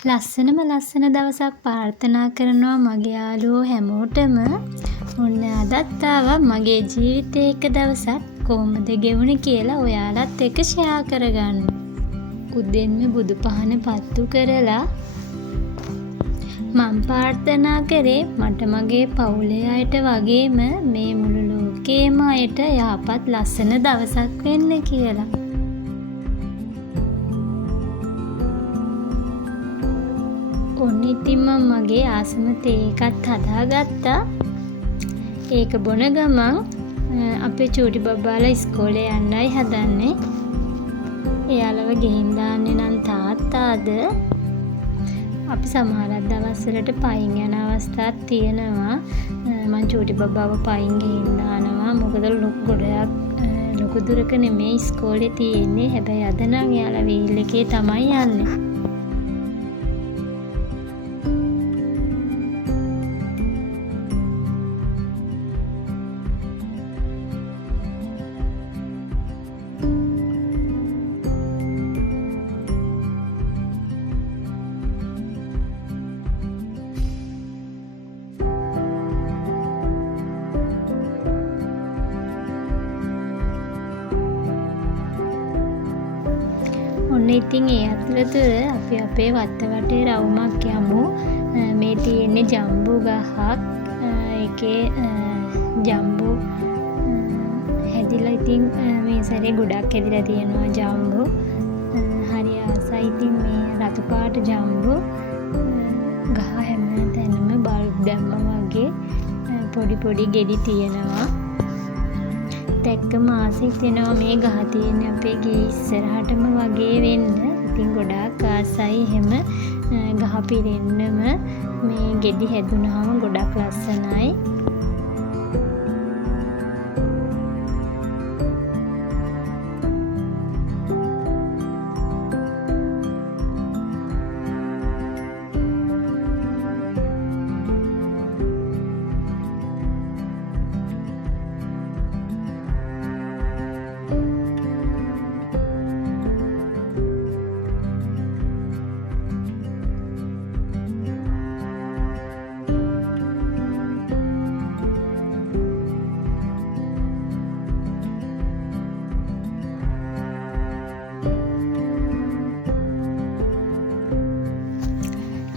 ලස්සනම ලස්සන දවසක් ප්‍රාර්ථනා කරනවා මගේ යාළුවෝ හැමෝටම. ඔන්න අදත් ආවා මගේ ජීවිතේ එක දවසක් කොහොමද ගෙවුනේ කියලා ඔයාලත් එක්ක ෂෙයා කරගන්න. උදෙන්ම බුදු පහන පත්තු කරලා මම ප්‍රාර්ථනා කරේ මට මගේ පවුලේ අයට වගේම මේ මුළු ලෝකේම අයට යහපත් ලස්සන දවසක් වෙන්න කියලා. ඔන්න ඉතින් මම මගේ ආසම තේ එකත් හදාගත්තා. ඒක බොන ගමන් අපේ චූටි බබාලා ඉස්කෝලේ යන්නයි හදන්නේ. එයාලව ගෙහින් දාන්නේ නම් තාත්තාද. අපි සමහරක් දවස්වලට පයින් යන අවස්ථාත් තියෙනවා. මං චූටි බබාව පයින් ගෙහින් දානවා. මොකද ලොකු දුරක නෙමෙයි ඉස්කෝලේ තියෙන්නේ. හැබැයි අද නම් එයාලා වීල් එකේ තමයි යන්නේ. ඔන්න ඉතින් ඒ අතරතුර අපි අපේ වත්ත වටේ රවුමක් යමු. මේ තියෙන්නේ ජම්බු ගහක්. ඒකේ ජම්බු හැදිලා ඉතින් මේ සැරේ ගොඩක් හැදිලා තියෙනවා ජම්බු. හරි ආසයි ඉතින් මේ රතු පාට ජම්බු ගහ හැම තැනම බල්බ් දැම්මා වගේ පොඩි පොඩි ගෙඩි තියෙනවා. දැක්කම ආසෙත් වෙනවා මේ ගහ තියෙන්නේ අපේ ගේ ඉස්සරහටම වගේ වෙන්න. ඉතින් ගොඩාක් ආසයි එහෙම ගහ පිරෙන්නම. මේ ගෙඩි හැදුනහම ගොඩක් ලස්සනයි.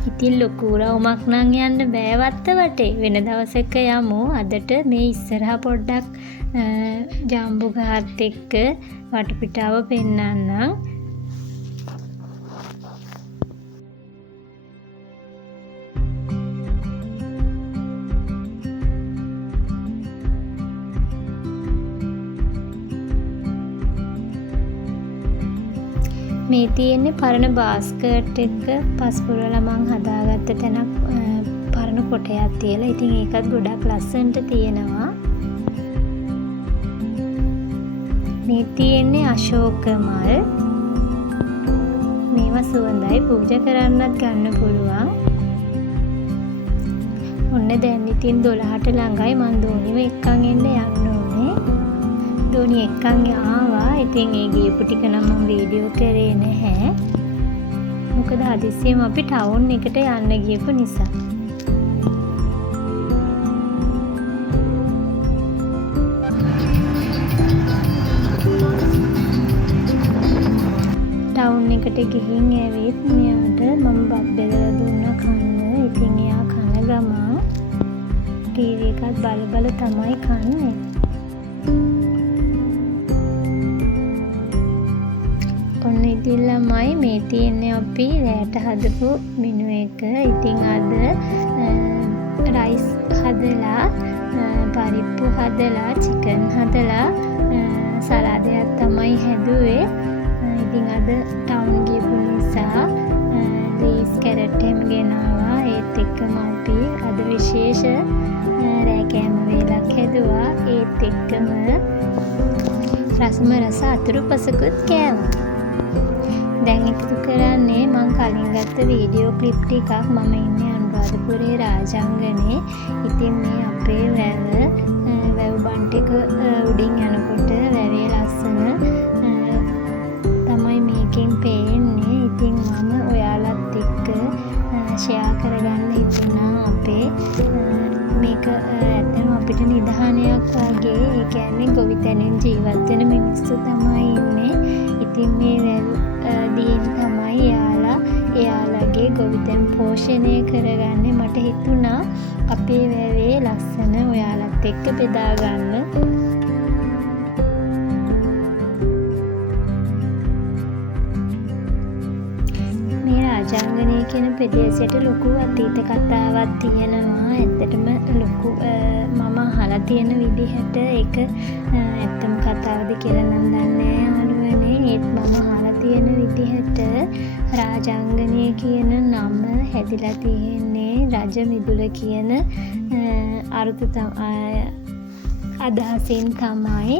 ඉතින් ලොකු රවුමක් නම් යන්න බෑ වත්ත වටේ. වෙන දවසක යමු. අදට මේ ඉස්සරහා පොඩ්ඩක් ජම්බු ගහත් එක්ක වටපිටාව පෙන්නන්නම්. මේ තියෙන්නේ පරණ බාස්කට් එක පස්පුරලා මං හදාගත්ත තැනක් පරණ කොටයක් තියලා. ඉතින් ඒකත් ගොඩක් ලස්සනට තියෙනවා. මේ තියෙන්නේ අශෝක මල්. මේවා සුවඳයි පූජා කරන්නත් ගන්න පුළුවන්. ඔන්න දැන් ඉතින් 12ට ළඟයි. මං දෝනිව එක්කන් එන්න යන්න ඕනේ. දෝනි එක්කන් ආවා. ඉතින් ඒ ගියපු ටික නම් මම වීඩියෝ කරේ නැහැ. මොකද හදිස්සියෙම අපි ටවුන් එකට යන්න ගියපු නිසා. ටවුන් එකට ගිහින් ඇවිත් මෙයාට මම බත් බෙදලා දුන්නා කන්න. ඉතින් එයා කන ගමන් ටීවී එකත් බල තමයි කන්නේ. ඔන්න ඉතින් ළමයි මේ තියෙන්නේ අපි රෑට හදපු මෙනු එක. ඉතින් අද රයිස් හදලා, පරිප්පු හදලා, චිකන් හදලා සලාදයක් තමයි හැදුවේ. ඉතින් අද ටවුන් ගියපු නිසා ලීස් කැරට් එහෙම ගෙනාවා. ඒත් එක්කම අපි අද විශේෂ රෑ කෑම වේලක් හැදුවා. ඒත් එක්කම රසම රස අතුරුපසකුත් කෑවා. දැන් එකතු කරන්නේ මං කලින් ගත්ත වීඩියෝ ක්ලිප් ටිකක්. මම ඉන්නේ අනුරාධපුරේ රාජාංගනේ. ඉතින් මේ අපේ වැව් බන්ට් එක උඩින් යනකොට වැවේ ලස්සන තමයි මේකෙන් පේන්නේ. ඉතින් මම ඔයාලත් එක්ක ගොවිතැනින් ජීවත් වෙන මිනිස්සු තමයි ඉන්නේ. ඉතින් මේ වැව් දියෙන් තමයි එයාලගේ ගොවිතැන් පෝෂණය කරගන්නේ. මට හිතුණා අපේ වැවේ ලස්සන ඔයාලත් එක්ක බෙදා ගන්න. මේ රාජාංගනය කියන ප්‍රදේශයට ලොකු අතීත කතාවක් තියෙනවා. ඇත්තටම ලොකු මම අහලා තියෙන විදිහට ඒක ඇත්තම කතාවද කියලා නම් දන්නේ නැහැ. ඒත් මම අහලා තියෙන විදිහට රාජාංගනය කියන නම හැදිලා තියෙන්නේ රජ මිදුල කියන අදහසින් තමයි.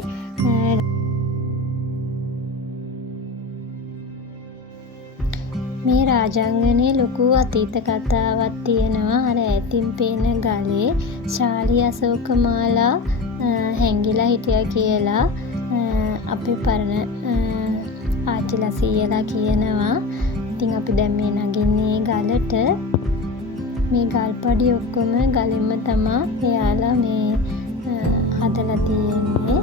මේ රාජාංගනේ ලොකු අතීත කතාවක් තියෙනවා. අර ඈතින් පේන ගලේ ශාලී අශෝකමාලා හැංගිලා හිටියා කියලා අපේ පරණ ආච්චිලා සීයලා කියනවා. ඉතින් අපි දැන් මේ නගින්නේ ගලට. මේ ගල්පඩි ඔක්කොම ගලින්ම තමයි එයාලා මේ හදලා තියෙන්නේ.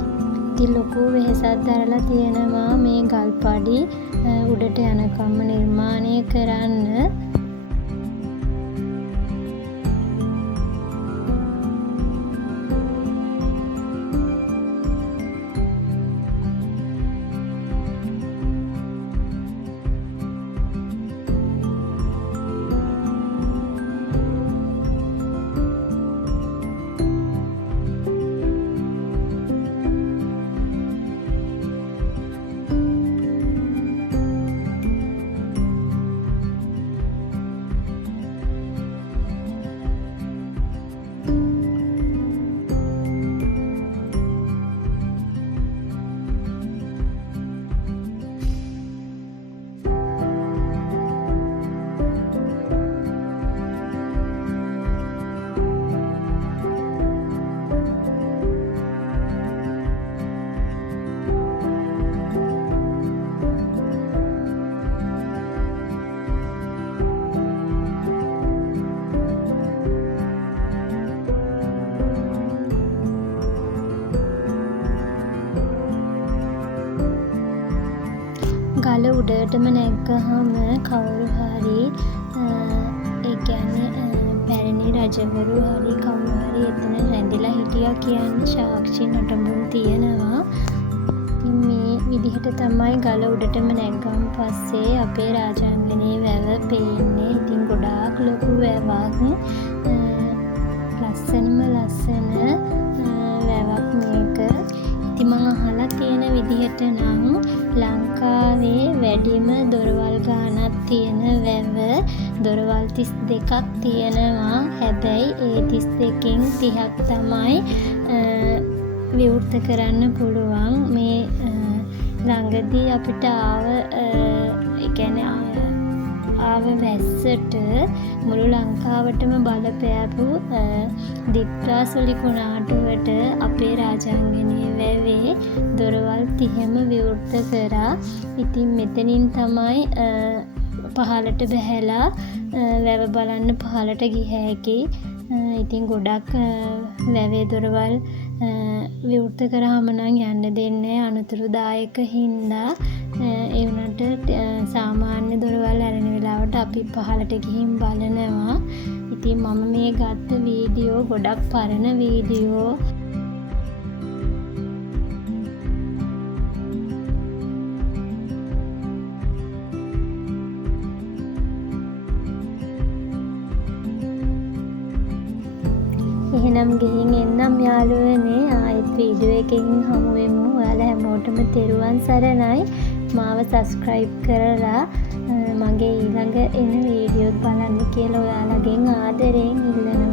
ඉතින් ලොකු වෙහෙසක් දරලා තියෙනවා මේ ගල්පඩි උඩට යනකම්ම නිර්මාණය කරන්න. ගල උඩටම නැග්ගහම කවුරු හරි ඒ කියන්නේ පැරණි රජවරු හරි කවුරු හරි එතන රැඳිලා හිටියා කියන්නේ සාක්ෂි නටඹුන් තියෙනවා. ඉතින් මේ විදිහට තමයි ගල උඩටම නැග්ගන් පස්සේ අපේ රාජාංගනේ වැව පේන්නේ. ඉතින් ගොඩාක් ලොකු වැවක්. ලස්සන වැවක් මේක. ඉතින් මම අහලා තියෙන විදිහට නම් ලංකාවේ වැඩිම දොරවල් ගානක් තියෙන වැව දොරවල් 32ක් තියෙනවා. හැබැයි ඒ 32කින් 30ක් තමයි විවෘත කරන්න පුළුවන්. මේ ළඟදී අපිට ආව වැස්සට මුළු ලංකාවටම බලපෑපු දිත්‍රාසොලි කුණාටුවට අපේ රාජාංගනේ වැවේ දොරවල් 30ම විවෘත කරා. ඉතින් මෙතනින් තමයි පහළට බැහැලා වැව බලන්න පහළට ගිය හැකි. ඉතින් ගොඩක් වැවේ දොරවල් විවෘත කරාම නම් යන්න දෙන්නේ අනුතුරුදායක හින්දා. ඒ වුණාට සාමාන්‍ය දොරවල් ඇරෙන වෙලාවට අපි පහළට ගිහින් බලනවා. ඉතින් මම මේ ගත්ත වීඩියෝ ගොඩක් පරණ වීඩියෝ. එහෙනම් ගිහින් එන්නම් යාළුවනේ. ආයෙත් වීඩියෝ එකකින් හමු වෙමු. ඔයාලා හැමෝටම තෙරුවන් සරණයි. මාව සබ්ස්ක්‍රයිබ් කරලා මගේ ඊළඟ එන වීඩියෝත් බලන්න කියලා ඔයාලගෙන් ආදරයෙන් ඉල්ලනවා.